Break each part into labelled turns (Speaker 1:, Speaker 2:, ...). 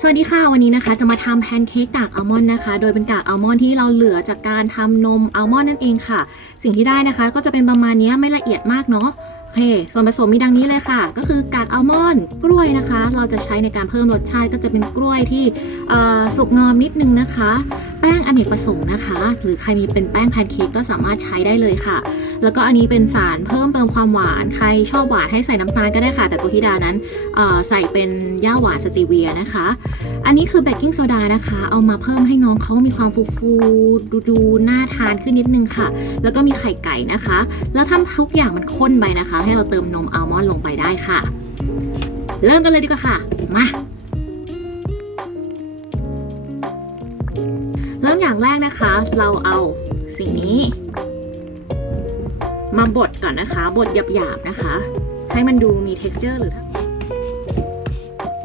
Speaker 1: สวัสดีค่ะวันนี้นะคะ จะมาทำแพนเค้กกากอัลมอนด์นะคะ โดยเป็นกากอัลมอนด์ที่เราเหลือจากการทำนมอัลมอนด์นั่นเองค่ะ สิ่งที่ได้นะคะ ก็จะเป็นประมาณนี้ไม่ละเอียดมากเนาะโอเค ส่วนผสมมีดังนี้เลยค่ะ ก็คือกากอัลมอนด์กล้วยนะคะ เราจะใช้ในการเพิ่มรสชาติก็จะเป็นกล้วยที่สุกงอมนิดนึงนะคะ ป้งอเนกประสงค์นะคะ หรือใครมีเป็นแป้งแพนเค้กก็สามารถใช้ได้เลยค่ะ แล้วก็อันนี้เป็นสารเพิ่มเติมความหวาน ใครชอบหวานให้ใส่น้ำตาลก็ได้ค่ะ แต่ตัวที่ดานั้นใส่เป็นย่าหวานสตีเวียนะคะ อันนี้คือเบกกิ้งโซดานะคะ เอามาเพิ่มให้น้องเขามีความฟูฟูดูดูน่าทานขึ้นนิดนึงค่ะ แล้วก็มีไข่ไก่นะคะ แล้วทำทุกอย่างมันข้นไปนะคะ ให้เราเติมนมอัลมอนด์ลงไปได้ค่ะ เริ่มกันเลยดีกว่าค่ะ มา ริ่มอย่างแรกนะคะ เราเอาสิ่งนี้ มาบดก่อนนะคะ บดหยาบๆนะคะ ให้มันดูมี texture หรือ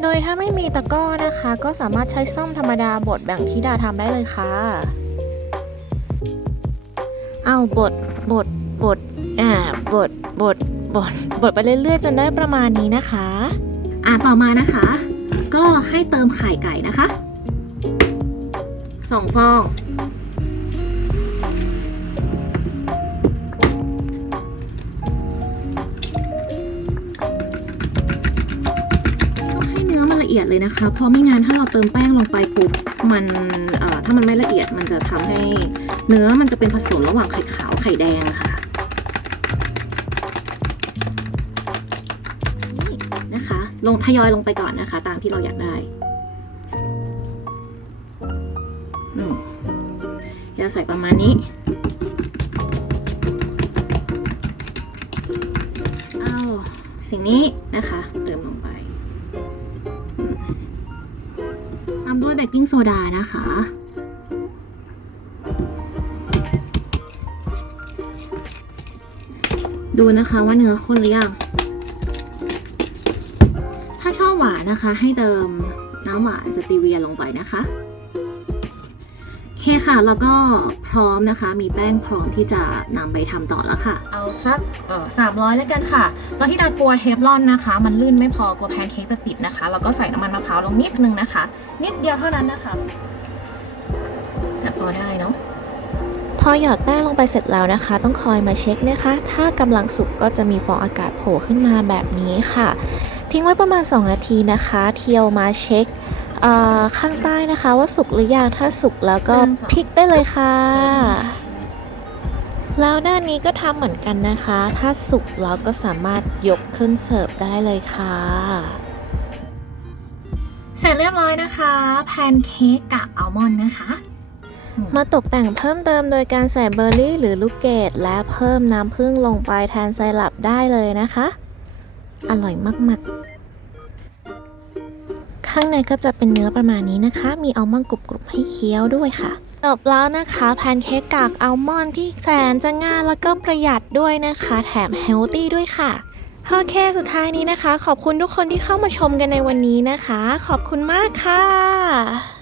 Speaker 2: โดยถ้าไม่มีตะกร้อนะคะ ก็สามารถใช้ส้อมธรรมดาบดแบ่งที่ดาทำได้เลยค่ะ เอาบดบดบดอ่าบดบดบดบดไปเรื่อยๆจนได้ประมาณนี้นะคะ
Speaker 1: อ่าต่อมานะคะ ก็ให้เติมไข่ไก่นะคะ สองฟอง ต้องให้เนื้อมันละเอียดเลยนะคะ เพราะไม่งั้นถ้าเราเติมแป้งลงไปปุ๊บมันถ้ามันไม่ละเอียดมันจะทำให้เนื้อมันจะเป็นผสมระหว่างไข่ขาวไข่แดงค่ะนี่นะคะลงทยอยลงไปก่อนนะคะ ตามที่เราอยากได้ อืมจะใส่ประมาณนี้เอาสิ่งนี้นะคะ เติมลงไปตามด้วยเบกกิ้งโซดานะคะดูนะคะว่าเนื้อข้นหรือยัง ถ้าชอบหวานนะคะให้เติมน้ำหวานสตีเวียลงไปนะคะ เคค่ะ แล้วก็พร้อมนะคะ มีแป้งพร้อมที่จะนำไปทำต่อแล้วค่ะ เอาสักสามร้อยแล้วกันค่ะ แล้วที่ดากลัวเทฟลอนนะคะ มันลื่นไม่พอกลัวแพนเค้กจะติดนะคะ แล้วก็ใส่น้ำมันมะพร้าวลงนิดนึงนะคะ นิดเดียวเท่านั้นนะคะแต่พอได้เนาะ
Speaker 2: พอหยอดแป้งลงไปเสร็จแล้วนะคะ ต้องคอยมาเช็คนะคะ ถ้ากำลังสุกก็จะมีฟองอากาศโผล่ขึ้นมาแบบนี้ค่ะ ทิ้งไว้ประมาณ 2 นาทีนะคะ เที่ยวมาเช็คเอ่อ ข้างใต้นะคะว่าสุกหรือยังถ้าสุกแล้วก็พลิกได้เลยค่ะ แล้วด้านนี้ก็ทำเหมือนกันนะคะ ถ้าสุกแล้วก็สามารถยกขึ้นเสิร์ฟได้เลยค่ะ
Speaker 1: เสร็จเรียบร้อยนะคะแพนเค้กกับอัลมอนด์นะคะ
Speaker 2: มาตกแต่งเพิ่มเติมโดยการใส่เบอร์รี่หรือลูกเกดและเพิ่มน้ำผึ้งลงไปแทนไซรัปได้เลยนะคะ อร่อยมาก ๆ ข้างในก็จะเป็นเนื้อประมาณนี้นะคะ มีอัลมอนด์กรุบๆให้เคี้ยวด้วยค่ะจบแล้วนะคะแพนเค้กกากอัลมอนด์ที่แสนจะง่ายแล้วก็ประหยัดด้วยนะคะ แถมเฮลตี้ด้วยค่ะโอเคสุดท้ายนี้นะคะ ขอบคุณทุกคนที่เข้ามาชมกันในวันนี้นะคะ ขอบคุณมากค่ะ